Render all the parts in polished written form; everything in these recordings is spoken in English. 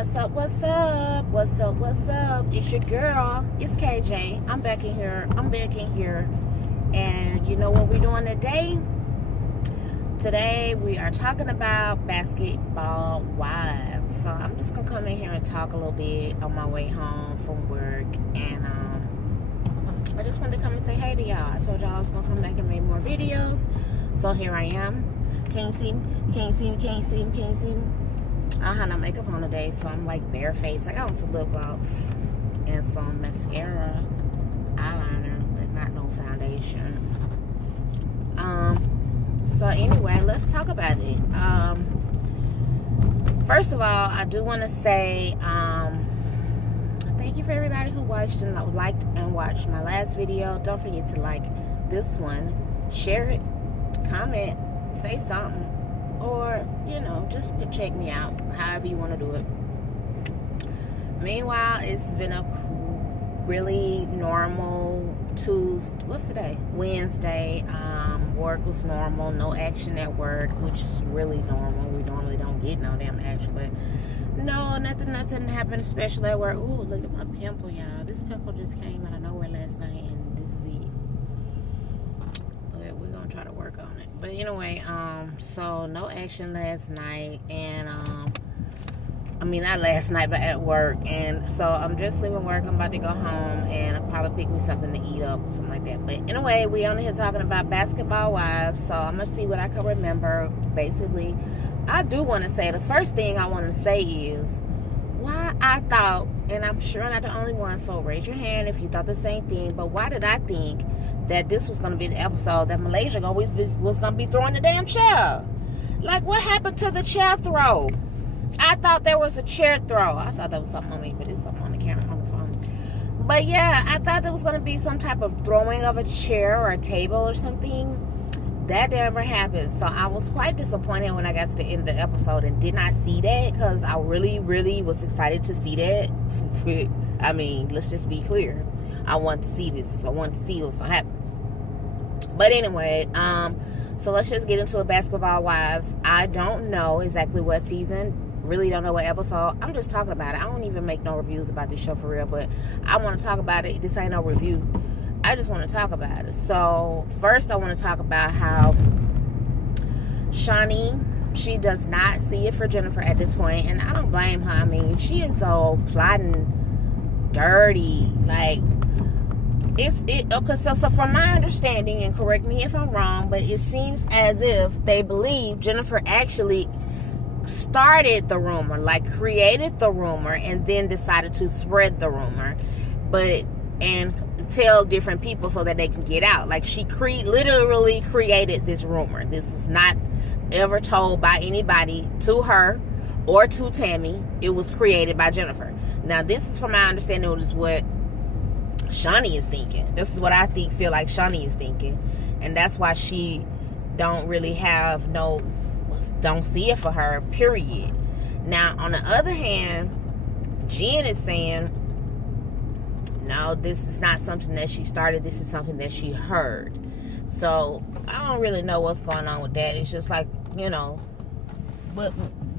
What's up, what's up, what's up, what's up? It's your girl, it's KJ. I'm back in here. And you know what we're doing today? Today we are talking about basketball wives. So I'm just gonna come in here and talk a little bit on my way home from work. And I just wanted to come and say hey to y'all. I told y'all I was gonna come back and make more videos. So here I am. Can't see me. I don't have no makeup on today, so I'm like barefaced. I got on some lip gloss and some mascara, eyeliner, but not no foundation. So anyway, let's talk about it. First of all, I do want to say thank you for everybody who watched and liked and watched my last video. Don't forget to like this one, share it, comment, say something, or just check me out however you want to do it. Meanwhile, it's been a really normal Tuesday. What's today? Wednesday. Work was normal. No action at work, which is really normal. We normally don't get no damn action, but no, nothing happened special at work. Ooh, look at my pimple, y'all. This pimple just came out of nowhere last night, and this is it. But we're gonna try to work on it. But anyway, so no action last night, and not last night, but at work. And so I'm just leaving work. I'm about to go home, and I'll probably pick me something to eat up or something like that. But anyway, we on here talking about basketball wives, so I'm gonna see what I can remember. Basically, I do want to say, the first thing I want to say is why I thought, and I'm sure I'm not the only one, so raise your hand if you thought the same thing, but why did I think that this was going to be the episode that Malaysia was going to be throwing the damn chair? Like, what happened to the chair throw? I thought there was a chair throw. I thought that was something on me, but it's something on the camera, on the phone. But yeah, I thought there was going to be some type of throwing of a chair or a table or something. That never happened. So I was quite disappointed when I got to the end of the episode and did not see that, because I really, really was excited to see that. Let's just be clear. I want to see this. I want to see what's going to happen. But anyway, so let's just get into it. Basketball Wives. I don't know exactly what season. Really don't know what episode. I'm just talking about it. I don't even make no reviews about this show for real, but I want to talk about it. This ain't no review. I just want to talk about it. So first I want to talk about how Shaunie, she does not see it for Jennifer at this point, and I don't blame her. She is so plotting dirty. Like, okay, so from my understanding, and correct me if I'm wrong, but it seems as if they believe Jennifer actually started the rumor, like created the rumor, and then decided to spread the rumor, and tell different people so that they can get out. Like, she literally created this rumor. This was not ever told by anybody to her or to Tammy. It was created by Jennifer. Now, this is from my understanding, is what Shaunie is thinking. This is what I feel like Shaunie is thinking, and that's why she don't see it for her, period. Now, on the other hand, Jen is saying, no, this is not something that she started. This is something that she heard. So I don't really know what's going on with that. It's just like, but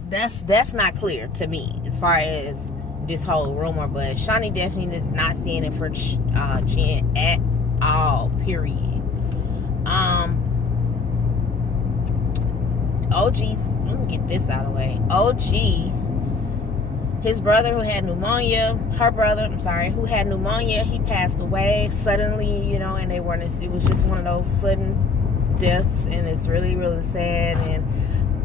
that's not clear to me as far as this whole rumor. But Shaunie definitely is not seeing it for Jen at all, period. OG's, let me get this out of the way. OG, his brother who had pneumonia, who had pneumonia, he passed away suddenly, and it was just one of those sudden deaths, and it's really, really sad.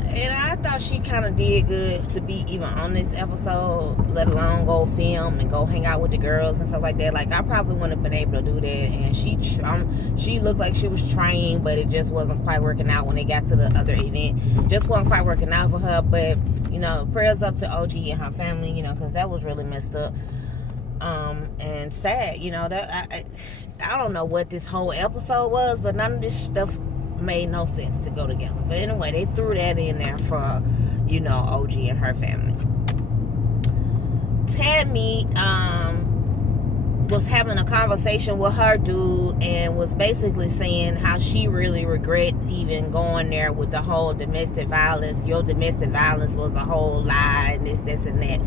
And I thought she kind of did good to be even on this episode, let alone go film and go hang out with the girls and stuff like that. Like, I probably wouldn't have been able to do that. And she looked like she was trying, but it just wasn't quite working out when they got to the other event. Just wasn't quite working out for her. But, prayers up to OG and her family, because that was really messed up. And sad, that I don't know what this whole episode was, but none of this stuff made no sense to go together. But anyway, they threw that in there for OG and her family. Tammy, was having a conversation with her dude and was basically saying how she really regret even going there with the whole domestic violence. Your domestic violence was a whole lie and this and that.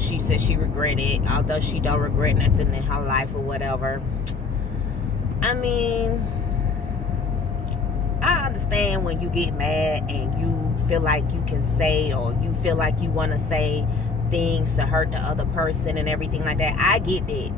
She said she regret it, although she don't regret nothing in her life or whatever. I mean, I understand when you get mad and you feel like you can say, or you feel like you want to say things to hurt the other person and everything like that. I get that.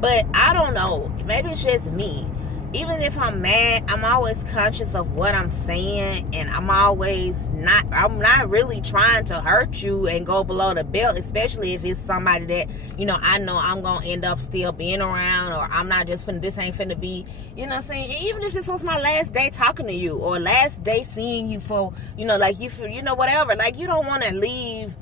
But I don't know. Maybe it's just me. Even if I'm mad, I'm always conscious of what I'm saying, and I'm not really trying to hurt you and go below the belt, especially if it's somebody that, I know I'm going to end up still being around, or I'm not just this ain't finna be, you know what I'm saying? Even if this was my last day talking to you, or last day seeing you for, whatever. Like, you don't want to leave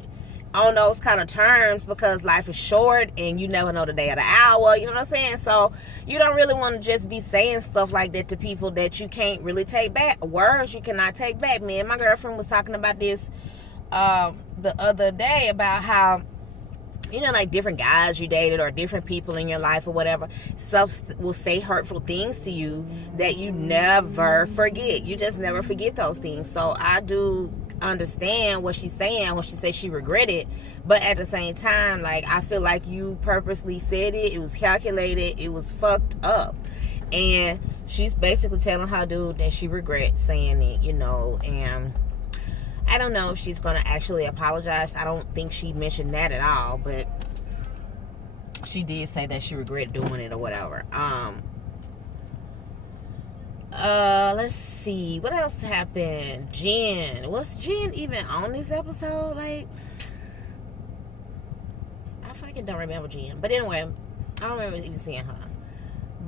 on those kind of terms, because life is short and you never know the day or the hour, you know what I'm saying? So you don't really want to just be saying stuff like that to people that you can't really take back. Words you cannot take back. Me and my girlfriend was talking about this the other day, about how, like different guys you dated or different people in your life or whatever, stuff will say hurtful things to you that you never forget. You just never forget those things. So I do understand what she's saying when she says she regretted, but at the same time, like, I feel like you purposely said it. It was calculated. It was fucked up. And she's basically telling her dude that she regrets saying it, and I don't know if she's gonna actually apologize. I don't think she mentioned that at all, but she did say that she regretted doing it or whatever. Let's see, what else happened? Jen, was Jen even on this episode? Like, I fucking don't remember Jen, but anyway, I don't remember even seeing her.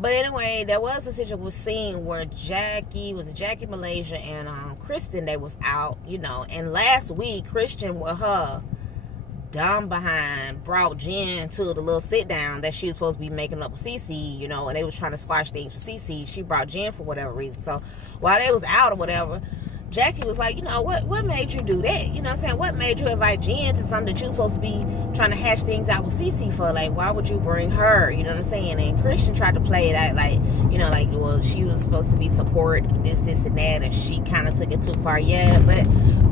But anyway, there was a scene where Jackie Malaysia and Kristen, they was out, and last week Christian with her dumb behind brought Jen to the little sit down that she was supposed to be making up with Cece, and they was trying to squash things with Cece. She brought Jen for whatever reason. So while they was out or whatever, Jackie was like, what made you do that? You know what I'm saying? What made you invite Jen to something that you were supposed to be trying to hash things out with Cece for? Like, why would you bring her? You know what I'm saying? And Christian tried to play it out like, well, she was supposed to be support this and that, and she kind of took it too far. Yeah, but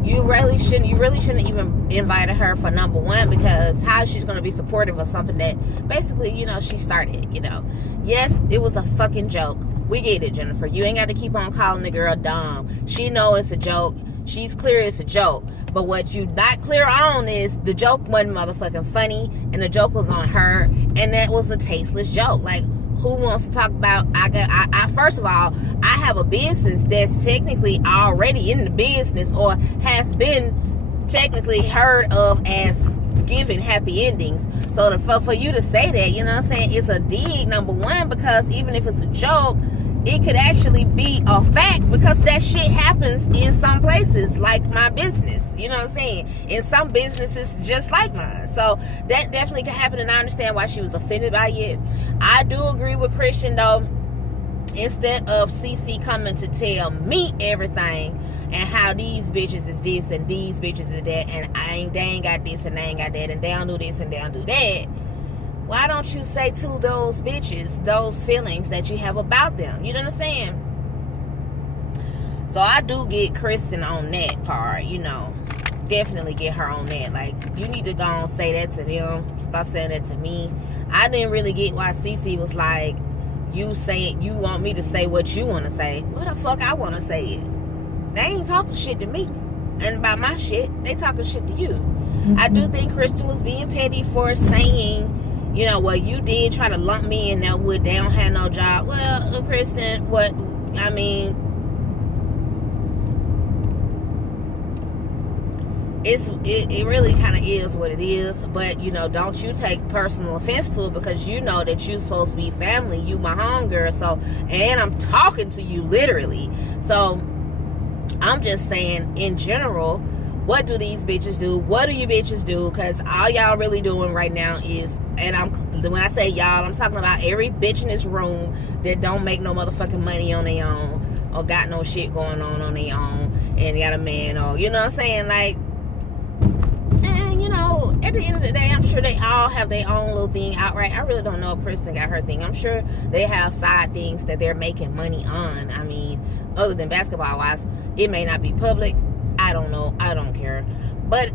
you really shouldn't even invited her for number one, because how she's going to be supportive of something that basically, she started, Yes, it was a fucking joke. We get it, Jennifer. You ain't got to keep on calling the girl dumb. She know it's a joke. She's clear it's a joke. But what you not clear on is the joke wasn't motherfucking funny, and the joke was on her, and that was a tasteless joke. Like, who wants to talk about, first of all, I have a business that's technically already in the business, or has been technically heard of as giving happy endings. So for you to say that, you know what I'm saying, it's a dig, number one, because even if it's a joke, it could actually be a fact, because that shit happens in some places, like my business, you know what I'm saying, in some businesses just like mine. So that definitely could happen, and I understand why she was offended by it. I do agree with Christian though. Instead of CC coming to tell me everything and how these bitches is this and these bitches is that, and they ain't got this and they ain't got that, and they don't do this and they don't do that, why don't you say to those bitches those feelings that you have about them? You know what I'm saying? So I do get Kristen on that part, definitely get her on that. Like, you need to go and say that to them, start saying that to me. I didn't really get why Cece was like, you want me to say what you want to say. What the fuck I want to say it? They ain't talking shit to me, and about my shit, they talking shit to you. Mm-hmm. I do think Kristen was being petty for saying, well, you did try to lump me in that wood, they don't have no job. Well, Kristen, it really kind of is what it is, but don't you take personal offense to it, because you know that you're supposed to be family, you my homegirl, so, and I'm talking to you literally. So I'm just saying, in general, what do these bitches do? What do you bitches do? Because all y'all really doing right now is, and when I say y'all, I'm talking about every bitch in this room that don't make no motherfucking money on their own, or got no shit going on their own, and got a man, or, you know what I'm saying, like, and at the end of the day, I'm sure they all have their own little thing outright. I really don't know if Kristen got her thing. I'm sure they have side things that they're making money on. I mean, other than basketball wise, it may not be public. I don't know. I don't care. But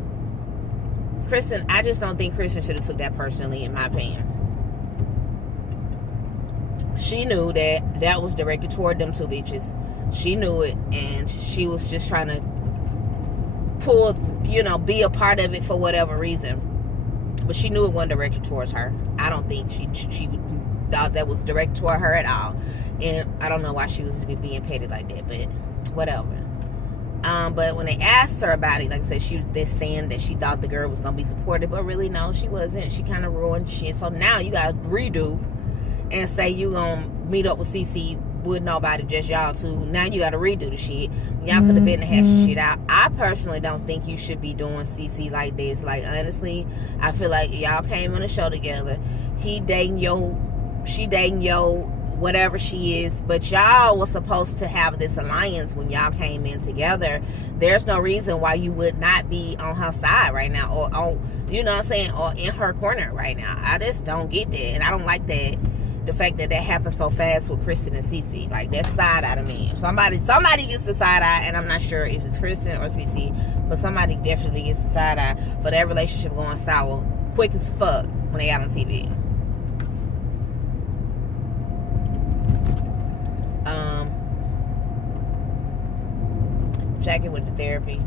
Kristen, I just don't think Kristen should have took that personally, in my opinion. She knew that was directed toward them two bitches. She knew it, and she was just trying to pull, be a part of it for whatever reason. But she knew it wasn't directed towards her. I don't think she thought that was directed toward her at all. And I don't know why she was being petty like that, but whatever. But when they asked her about it, like I said, she was this saying that she thought the girl was going to be supportive, but really, no, she wasn't. She kind of ruined shit. So now you got to redo and say you going to meet up with CC with nobody, just y'all two. Now you got to redo the shit. Y'all could have been to hash the shit out. I personally don't think you should be doing CC like this. Like, honestly, I feel like y'all came on the show together. She dating yo, whatever she is, but y'all was supposed to have this alliance when y'all came in together. There's no reason why you would not be on her side right now, or on, you know what I'm saying, or in her corner right now. I just don't get that, and I don't like that. The fact that happened so fast with Kristen and Cece, like, that's side eye to me. Somebody gets the side eye, and I'm not sure if it's Kristen or Cece, but somebody definitely gets the side eye for that relationship going sour quick as fuck when they out on TV. Jackie went to therapy.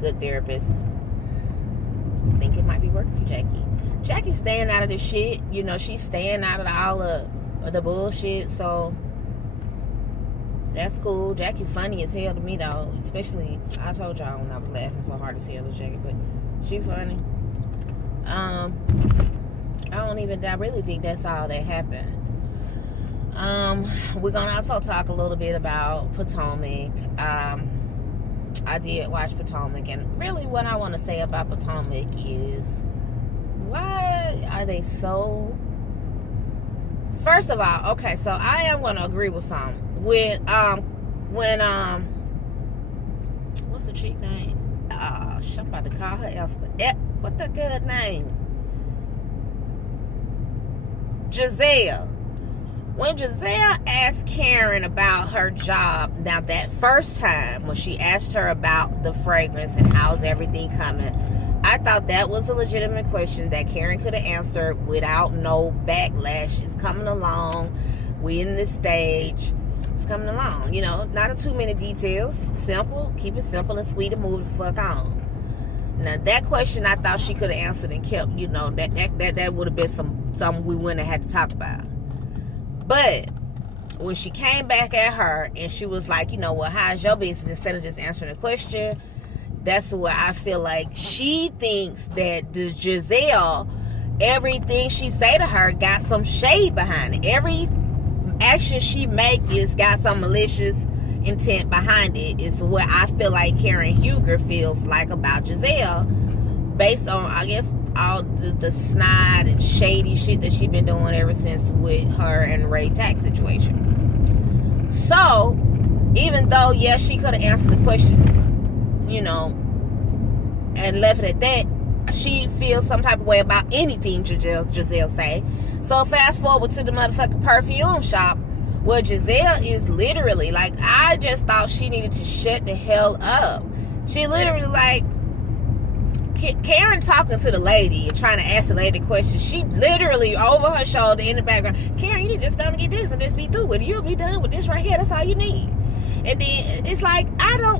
Good therapist. I think it might be working for Jackie. Jackie's staying out of this shit. She's staying out of all of the bullshit. So that's cool. Jackie funny as hell to me, though. Especially, I told y'all when I was laughing so hard as hell with Jackie, but she funny. I really think that's all that happened. We're gonna also talk a little bit about Potomac. I did watch Potomac, and really what I want to say about Potomac is, why are they so... First of all, okay, so I am going to agree with some. When what's the chick name? I'm about to call her Esther. What's the good name? Giselle. When Giselle asked Karen about her job, now that first time when she asked her about the fragrance and how's everything coming, I thought that was a legitimate question that Karen could have answered without no backlash. It's coming along. We in this stage. It's coming along. Not too many details. Simple. Keep it simple and sweet and move the fuck on. Now, that question I thought she could have answered and kept, that would have been something we wouldn't have had to talk about. But when she came back at her and she was like, how's your business, instead of just answering the question, that's where I feel like she thinks that the Giselle, everything she say to her got some shade behind it. Every action she make is got some malicious intent behind it. Is what I feel like Karen Huger feels like about Giselle, based on, I guess, all the snide and shady shit that she been doing ever since with her and Ray Tax situation. So, even though, yes, she could have answered the question, and left it at that, she feels some type of way about anything Giselle say. So, fast forward to the motherfucking perfume shop, where Giselle is literally, like, I just thought she needed to shut the hell up. She literally, like, Karen talking to the lady and trying to ask the lady questions. She literally over her shoulder in the background, Karen, you need to just go and get this and just be through with it. You'll be done with this right here. That's all you need. And then it's like,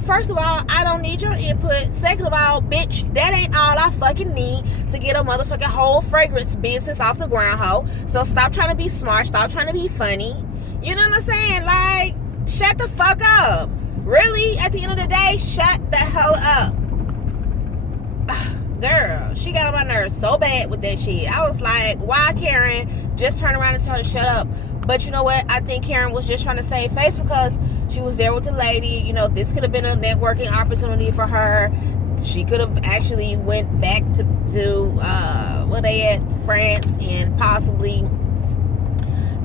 first of all, I don't need your input. Second of all, bitch, that ain't all I fucking need to get a motherfucking whole fragrance business off the ground, hoe. So stop trying to be smart. Stop trying to be funny. You know what I'm saying? Like, shut the fuck up. Really, at the end of the day, shut the hell up. Girl, she got on my nerves so bad with that shit. I was like, why, Karen? Just turn around and tell her to shut up. But you know what? I think Karen was just trying to save face because she was there with the lady. This could have been a networking opportunity for her. She could have actually went back to where they at, France, and possibly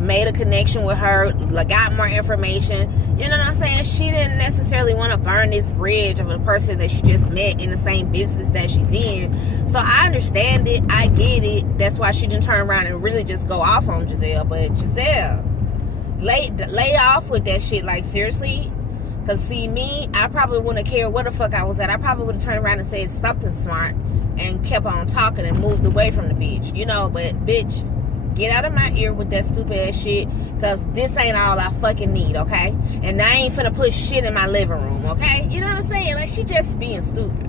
made a connection with her, got more information. You know what I'm saying? She didn't necessarily want to burn this bridge of a person that she just met in the same business that she's in. So I understand it. I get it. That's why she didn't turn around and really just go off on Giselle. But Giselle, lay off with that shit. Like, seriously. Because, see, me, I probably wouldn't care where the fuck I was at. I probably would have turned around and said something smart and kept on talking and moved away from the bitch. You know, but, bitch, get out of my ear with that stupid ass shit, because this ain't all I fucking need, okay? And I ain't finna put shit in my living room, okay? You know what I'm saying? Like, she just being stupid.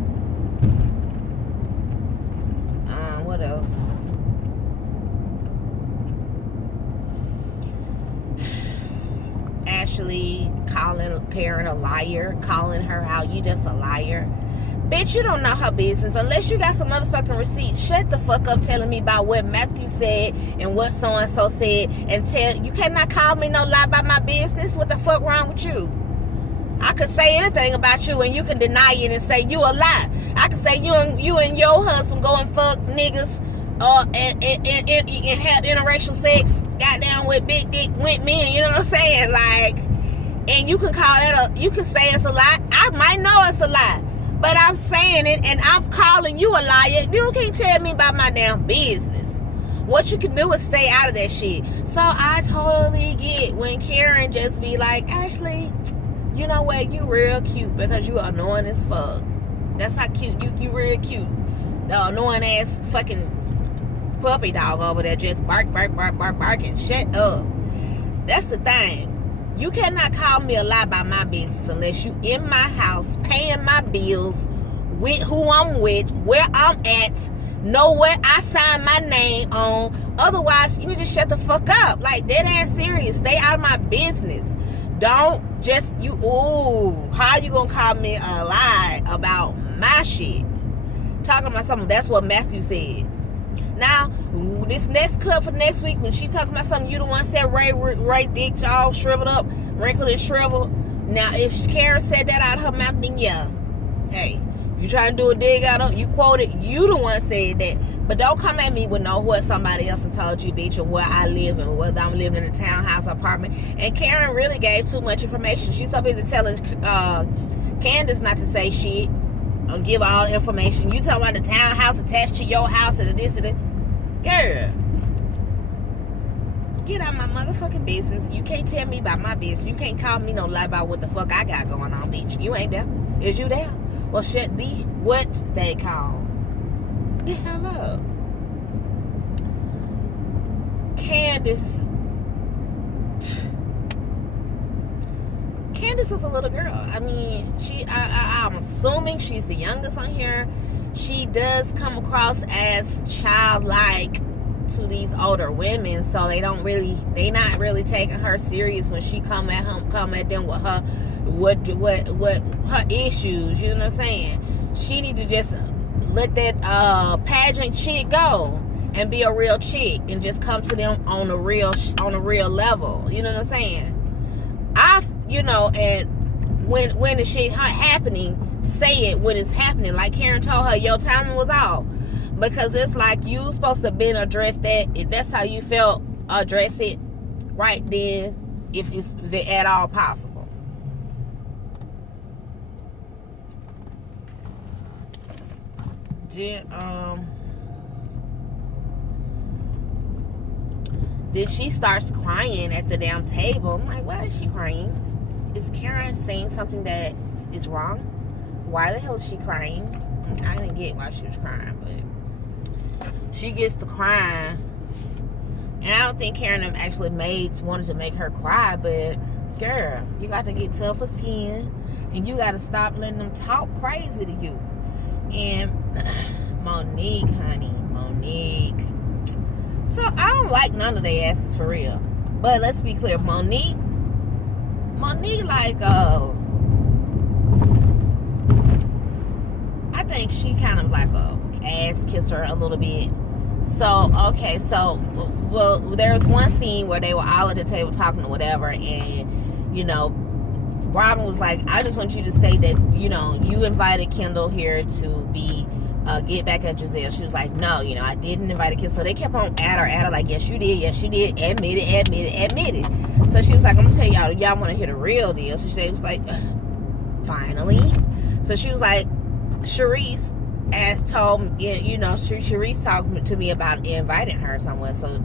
What else? Ashley calling Karen a liar, calling her out, you just a liar. Bitch, you don't know her business. Unless you got some motherfucking receipts, shut the fuck up telling me about what Matthew said and what so-and-so said, and you cannot call me no lie about my business. What the fuck wrong with you? I could say anything about you and you can deny it and say you a lie. I could say you and your husband go and fuck niggas and have interracial sex, goddamn, with big dick went men, you know what I'm saying? Like, and you can call that you can say it's a lie. I might know it's a lie, but I'm saying it and I'm calling you a liar. You can't tell me about my damn business. What you can do is stay out of that shit. So I totally get when Karen just be like, Ashley, you know what, you real cute because you annoying as fuck. That's how cute you real cute. The annoying ass fucking puppy dog over there just bark and shut up. That's the thing. You cannot call me a lie about my business unless you in my house paying my bills, with who I'm with, where I'm at, know what I signed my name on. Otherwise, you need to shut the fuck up. Like, dead ass serious. Stay out of my business. Don't just, how you gonna call me a lie about my shit? Talking about something, that's what Matthew said. Now, this next clip for next week, when she talking about something, you the one said Ray dick all shriveled up, wrinkled and shriveled. Now, if Karen said that out of her mouth, then yeah. Hey, you trying to do a dig out of, you quoted, you the one said that. But don't come at me with what somebody else has told you, bitch, and where I live and whether I'm living in a townhouse apartment. And Karen really gave too much information. She's so busy telling Candace not to say shit or give all the information. You talking about the townhouse attached to your house and this and that. Girl, get out my motherfucking business. You can't tell me about my business. You can't call me no lie about what the fuck I got going on, bitch. You ain't there. Is you there? Well, shut the what they call the hell up. Candace is a little girl. I mean, I'm assuming she's the youngest on here. She does come across as childlike to these older women, so they not really taking her serious when she come at them with her what her issues. You know what I'm saying? She need to just let that pageant chick go and be a real chick and just come to them on a real level. You know what I'm saying? And when the shit happening, say it when it's happening. Like Karen told her, your timing was off. Because it's like you supposed to been address that. If that's how you felt, address it right then, if it's at all possible. Then she starts crying at the damn table. I'm like, why is she crying? Is Karen saying something that is wrong? Why the hell is she crying? I didn't get why she was crying, but she gets to crying. And I don't think Karen actually wanted to make her cry, but girl, you got to get tougher skin and you got to stop letting them talk crazy to you. And Monique, honey, Monique. So I don't like none of their asses for real. But let's be clear, Monique like I think she kind of like a ass kisser a little bit. So well, there's one scene where they were all at the table talking or whatever, and Robin was like, I just want you to say that you invited Kendall here to be get back at Giselle. She was like, no, you know, I didn't invite a kid. So they kept on at her, like, yes, you did, admit it. So she was like, I'm gonna tell y'all want to hear the real deal. So she was like, finally. So she was like, Sharice told me, you know, Sharice talked to me about inviting her somewhere. So,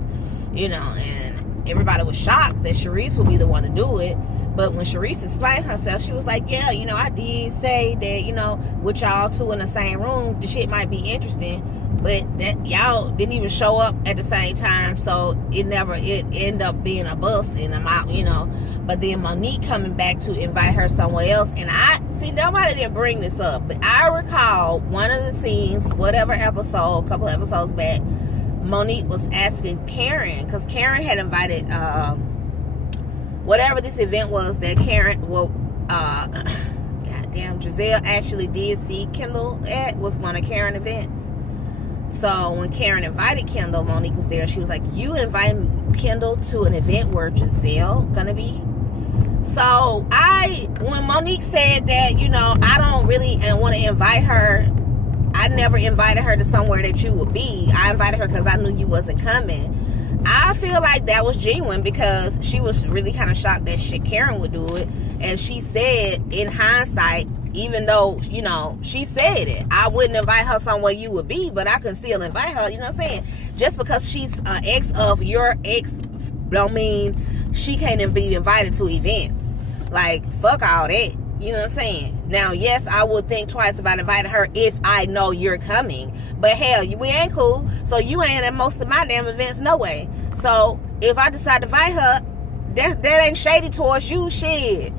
you know, and everybody was shocked that Sharice would be the one to do it. But when Sharice explained herself, she was like, yeah, you know, I did say that, you know, with y'all two in the same room, the shit might be interesting. But that y'all didn't even show up at the same time. So it ended up being a bust and I'm out, you know. But then Monique coming back to invite her somewhere else. And nobody didn't bring this up. But I recall one of the scenes, whatever episode, a couple episodes back, Monique was asking Karen, because Karen had invited, whatever this event was that Karen, goddamn, Giselle actually did see Kendall at, was one of Karen events. So when Karen invited Kendall, Monique was there. She was like, you invited Kendall to an event where Giselle gonna be? So when Monique said that, you know, I don't really want to invite her, I never invited her to somewhere that you would be. I invited her because I knew you wasn't coming. I feel like that was genuine because she was really kind of shocked that Karen would do it. And she said, in hindsight, even though, you know, she said it, I wouldn't invite her somewhere you would be, but I can still invite her, you know what I'm saying? Just because she's an ex of your ex don't mean she can't be invited to events. Like, fuck all that. You know what I'm saying? Now, yes, I would think twice about inviting her if I know you're coming. But hell, we ain't cool. So you ain't at most of my damn events, no way. So if I decide to invite her, that ain't shady towards you, shit.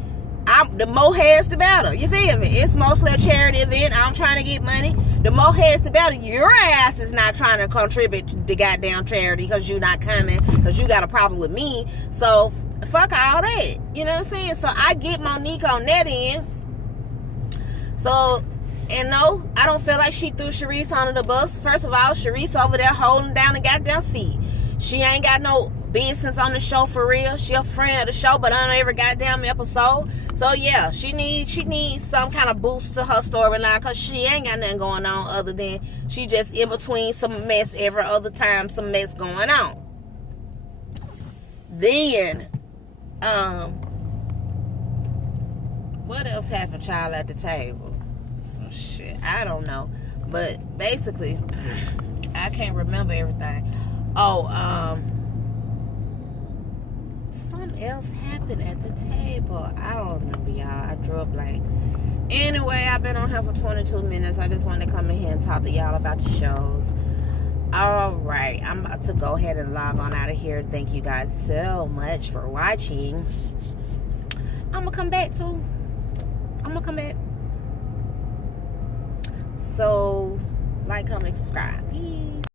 The more heads, the better. You feel me? It's mostly a charity event. I'm trying to get money. The more heads, the better. Your ass is not trying to contribute to the goddamn charity because you're not coming, because you got a problem with me. So fuck all that. You know what I'm saying? So I get Monique on that end. So, and no, I don't feel like she threw Sharice under the bus. First of all, Sharice over there holding down the goddamn seat. She ain't got no business on the show for real. She a friend of the show, but on every goddamn episode. So yeah, she needs some kind of boost to her storyline because she ain't got nothing going on other than she just in between some mess every other time some mess going on. Then, what else happened, child, at the table? Oh, shit, I don't know. But basically, I can't remember everything. Something else happened at the table. I don't remember, y'all. I drew a blank. Anyway, I've been on here for 22 minutes. I just wanted to come in here and talk to y'all about the shows. Alright, I'm about to go ahead and log on out of here. Thank you guys so much for watching. I'm gonna come back too. So, like, comment, subscribe. Peace.